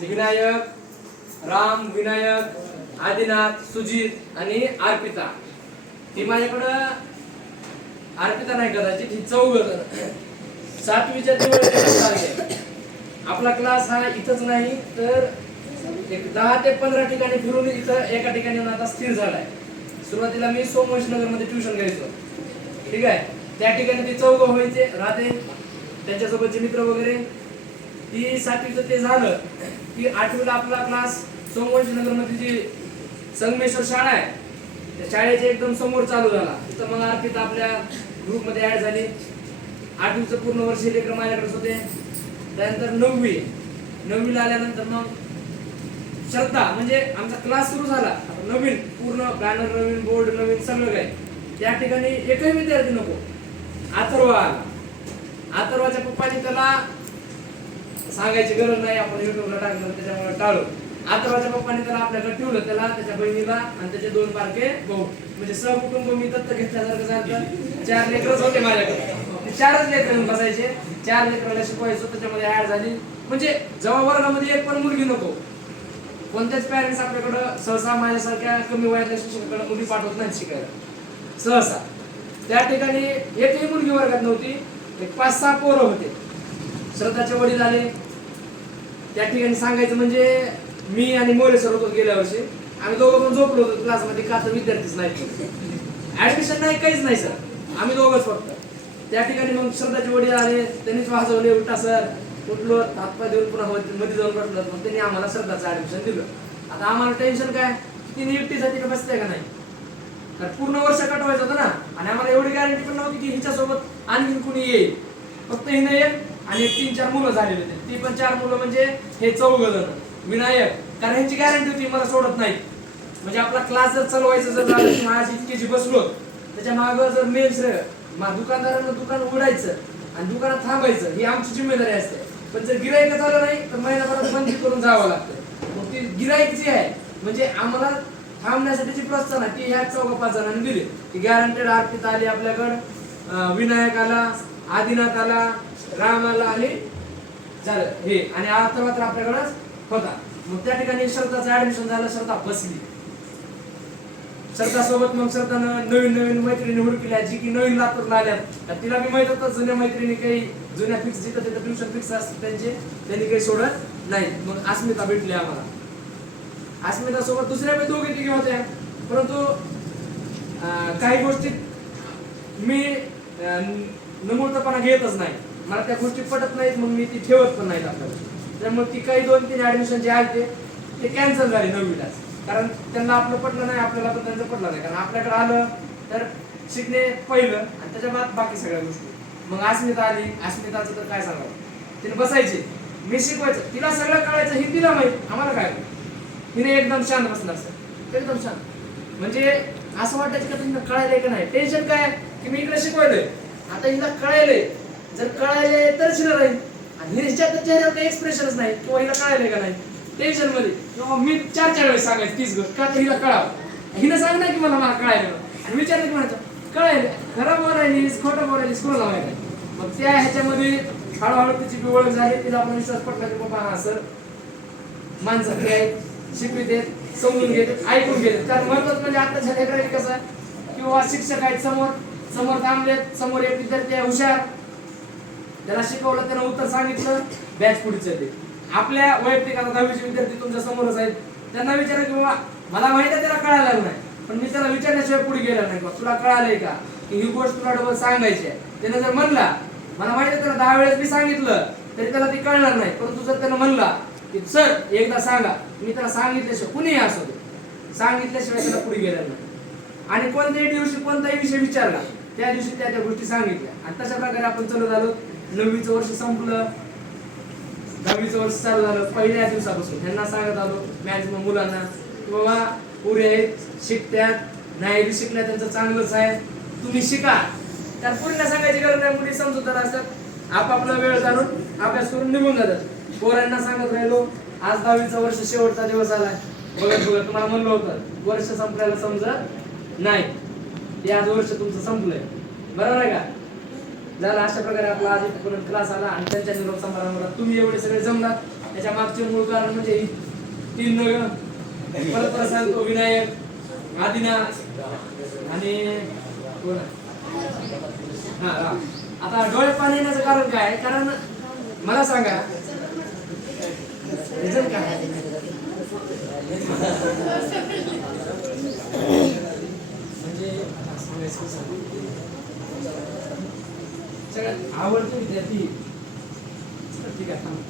विनायक, राम, विनायक, आदिनाथ, सुजित आणि अर्पिता. ती माझ्याकडं अर्पिता नाही कदाचित, ही 4 7वीच्या दिवस. आपला क्लास हा इथंच नाही तर एक 10 ते 15 ठिकाणी फिरून इथं एका ठिकाणी येऊन आता स्थिर झालाय. सुरुवातीला मी सोमवंशनगर मध्ये ट्युशन घ्यायचो, ठीक आहे. त्या ठिकाणी ते 4 व्हायचे राहते, त्यांच्यासोबतचे मित्र वगैरे. ती 7वीचं ते झालं की 8वीला आपला क्लास सोमवंशनगर मध्ये जी संगमेश्वर शाळा आहे त्या शाळेच्या एकदम समोर चालू झाला. तिथं मग अर्पिता आपल्या ग्रुपमध्ये ऍड झाली. 8वीचं पूर्ण वर्ष लेकर माझ्याकडेच होते. त्यानंतर 9वीला आल्यानंतर मग श्रद्धा, म्हणजे आमचा क्लास सुरू झाला. नवीन पूर्ण बॅनर, नवीन बोर्ड, नवीन सगळं काय. त्या ठिकाणी एकही विद्यार्थी नको. अथर्व आला. अथर्वाच्या पप्पाने त्याला सांगायची गरज नाही, आपण युट्यूबला टाकलं त्याच्यामुळे टाळू. अथर्वाच्या पप्पाने त्याला आपल्याकडे ठेवलं, त्याला, त्याच्या बहिणीला आणि त्याचे 2 बारके भाऊ, म्हणजे सहकुटुंब मी दत्त घेतल्यासारखं झालं. 4 लेकरच होते माझ्याकडे. 4च लेकर येऊन बसायचे. 4 लेकराला शिकवायचो, त्याच्यामध्ये ऍड झाली. म्हणजे जेव्हा वर्गामध्ये एक पण मुलगी नको. कोणत्याच पॅरेंट्स आपल्याकडं सहसा माझ्यासारख्या कमी वयातल्या शिक्षकाकडे मुली पाठवत नाहीत शिकायला सहसा. त्या ठिकाणी एकही मुलगी वर्गात नव्हती. एक 5-6 पोरं होते. श्रद्धाचे वडील आले. त्या ठिकाणी सांगायचं म्हणजे मी आणि मोरे सर होतो गेल्या वर्षी. आम्ही दोघं पण झोपलो होतो क्लासमध्ये, का तर विद्यार्थीच नाही, ऍडमिशन नाही, काहीच नाही सर, आम्ही दोघंच फक्त. त्या ठिकाणी मग श्रद्धाचे वडील आले. त्यांनीच वाजवले, उठा सर. उठलो, हातपाय देऊन पुन्हा मध्ये जाऊन बसलो. मग त्यांनी आम्हाला श्रद्धाचं ऍडमिशन दिलं. आता आम्हाला टेन्शन काय, तिने एकटीसाठी बसते का नाही, तर पूर्ण वर्ष कटवायचं होतं ना. आणि आम्हाला एवढी गॅरंटी पण नव्हती की हिच्यासोबत आणखी कुणी येईल. फक्त हिनं एक आणि 3-4 मुलं झालेली होती. ती पण 4 मुलं म्हणजे हे 4 जण. विनायक, कारण ह्यांची गॅरंटी होती मला सोडत नाही. म्हणजे आपला क्लास जर चालवायचं जर झालं की माझी इतकी बसलो, त्याच्या मागं जर मेन श्रेय दुकानदारांना दुकान उघडायचं आणि दुकानात थांबायचं ही आमची जिम्मेदारी असते. पण जर गिराईक झालं नाही तर महिनाभरात बंदी करून जावं लागतं. मग ती गिराईक जी आहे म्हणजे आम्हाला थांबण्यासाठीची प्रोत्साहन आहे ती ह्या 4-5 जणांनी दिली. ती गॅरंटेड. अर्पिता आली आपल्याकडं, विनायक आला, आदिनाथ आला, राम आला आणि झालं हे, आणि अथर्व तर आपल्याकडंच होता. मग त्या ठिकाणी श्रद्धाचं ऍडमिशन झालं. श्रद्धा बसली. श्रद्धा सोबत मग श्रद्धानं नवीन मैत्रिणी हुडकल्या, जी की नवीन लातूरला आल्यात. तिला मी माहित होतं जुन्या मैत्रिणी काही जुन्या फिक्स जिथं तिथं ट्युशन फिक्स असते त्यांनी काही सोडत नाही. मग अस्मिता भेटली आम्हाला. अस्मिता सोबत दुसऱ्या 2-3 होत्या, परंतु काही गोष्टीत मी नमूदपणा घेतच नाही. मला त्या गोष्टी पटत नाहीत, मग मी ती ठेवत पण नाहीत आपल्याला. त्यामुळे ती काही 2-3 ऍडमिशन जे आले ते कॅन्सल झाले 9वीलाच. कारण त्यांना आपलं पटलं नाही, आपल्याला पण त्यांचं पटलं नाही. कारण आपल्याकडे आलं तर शिकणे पहिलं आणि त्याच्या बाद बाकी सगळ्या गोष्टी. मग अस्मिता आली. अस्मिताचं तर काय सांगावं, तिने बसायचे, मी शिकवायचं, तिला सगळं कळायचं, हिंदीला माहित, आम्हाला काय. तिने एकदम शांत बसणार सर, एकदम शांत. म्हणजे असं वाटायचं का तुम्ही कळायलंय का नाही. टेन्शन काय की मी इकडे शिकवायलोय, आता हिला कळायलंय. जर कळायलंय तर शिकलं राहील. आणि हिच्या चेहऱ्यावर काही एक्सप्रेशनच नाही किंवा हिला कळायलंय का नाही. टेन्शन मध्ये किंवा मी 4 वेळेस सांगायचं तीच गोष्ट, का तर हिला कळावं. हिनं सांग नाही की मला कळायलं, आणि विचारलं की म्हणायचं कळायलं, खरं बोलायलीस खोटं बोलायलीस कोणाला माहिती. मग त्या ह्याच्यामध्ये हळूहळू तिची ओळख झाली. तिला आपण विश्वास पटला की बाबा हा सर माणसं आहेत, शिकवित आहेत, समजून घेतात, ऐकून घेतात. कारण महत्वाचं म्हणजे आताच्या लेकरांनी कसं किंवा शिक्षक आहेत समोर थांबलेत, समोर एक विद्यार्थी आहे हुशार, त्याला शिकवलं, त्यानं उत्तर सांगितलं, बॅच पुढे चालली. आपल्या वैयक्तिक आता 10वीचे विद्यार्थी तुमच्या समोरच आहेत, त्यांना विचारा की बाबा मला माहिती आहे त्याला कळालं नाही, पण मी त्याला विचारल्याशिवाय पुढे गेला नाही का तुला कळालंय का की ही गोष्ट तुला डबल सांगायची आहे. त्यानं जर म्हणला मला माहिती आहे त्याला 10 वेळेस मी सांगितलं तरी त्याला ती कळणार नाही, परंतु जर त्यानं म्हणला की सर एकदा सांगा, मी त्याला सांगितल्याशिवाय कुणीही असू दे सांगितल्याशिवाय त्याला पुढे गेला नाही. आणि कोणत्याही दिवशी कोणताही विषय विचारला त्या दिवशी त्या गोष्टी सांगितल्या. आणि तशा प्रकारे आपण चालू झालो. 9वीचं वर्ष संपलं, 10वीचं वर्ष चालू झालं. पहिल्या दिवसापासून त्यांना सांगत आलो मॅक्सिमम मुलांना की बाबा पुरे आहेत, शिकत्यात, नाही शिकल्या त्यांचं चांगलंच आहे, तुम्ही शिका. तर पुरीला सांगायची गरज नाही, मुली समजूतदार असतात, आपापला वेळ काढून अभ्यास करून निघून जातात. पोरांना सांगत राहिलो आज 10वीचं वर्ष शेवटचा दिवस आलाय, बघत तुम्हाला म्हणलं होतं वर्ष संपल्याला समजत नाही, ते आज वर्ष तुमचं संपलंय, बरोबर आहे का. झालं अशा प्रकारे आपला आज क्लास आला. आणि त्यांच्या निरोप समारंभाला तुम्ही एवढे सगळे जमलात त्याच्या मागचे मूळ कारण म्हणजे ही 3 नग. परत सांगतो विनायक, आदिनाथ आणि कोण हा राम. आता डोळ्यात पाणी येण्याचं कारण काय? कारण मला सांगा रिझन काय? म्हणजे सगळ्यात आवडते विद्यार्थी. ठीक आहे.